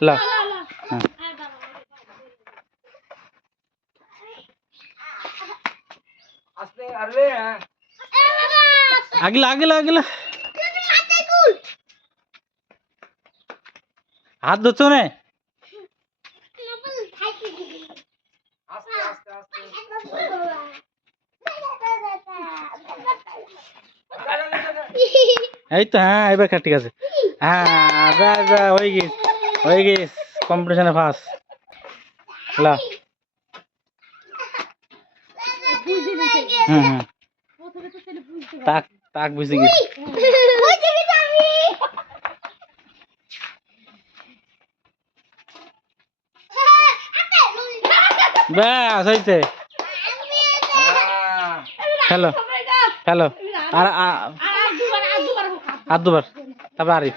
লা হ্যাঁ আস্তে আরে হ্যাঁ আগলা আগলা আগলা হাত ধরছো না আস্তে আস্তে আস্তে এই তো হ্যাঁ এবার খা- ঠিক আছে হ্যাঁ ব্যাস ব্যাস হয়ে গেছ হয়ে গেছ কম্পিটিশনে ফার্স্ট লা। তাক তাক বুঝে গেছি। ব্যাস, হয়েছে। খেলো খেলো আর আর দুবার। তারপর আরিফ।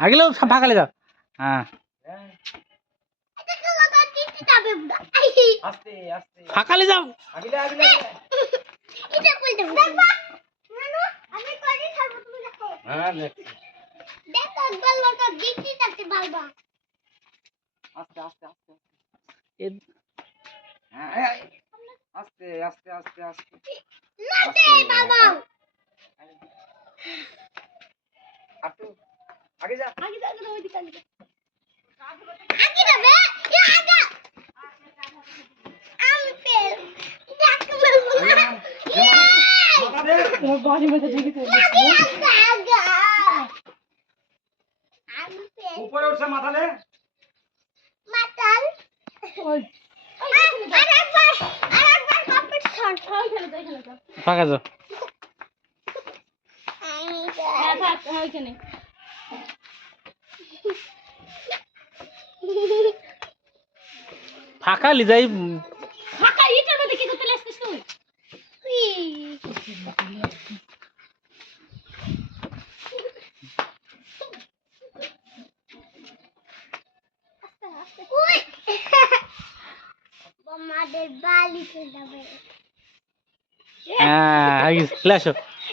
আগেলেও ফাঁকালে যাও। হ্যাঁ। আস্তে আস্তে। ফাঁকালে যাও। আগিলে আগিলে। আগিলে। হ্যাঁ দেখছি। আস্তে আস্তে আস্তে। এ- হ্যাঁ। আস্তে আস্তে আস্তে আস্তে। আটু আগে যা। আগে যা আগে যা, ওইদিকে আগে যা। মাথা দে তোমার বাড়ির মধ্যে ঢুকে চলে উপরে উঠছে মাথা দে ওই ওইখানে যা, ওইখানে যা। ফাঁকা যাও হ্যাঁ, থাক, ওইখানে। ফাঁকালি যাই ফাঁকা ইটার মধ্যে কি করতে লাগছিস তুই? আমাদের বালিতে যাবে হ্যাঁ আগে লে আসো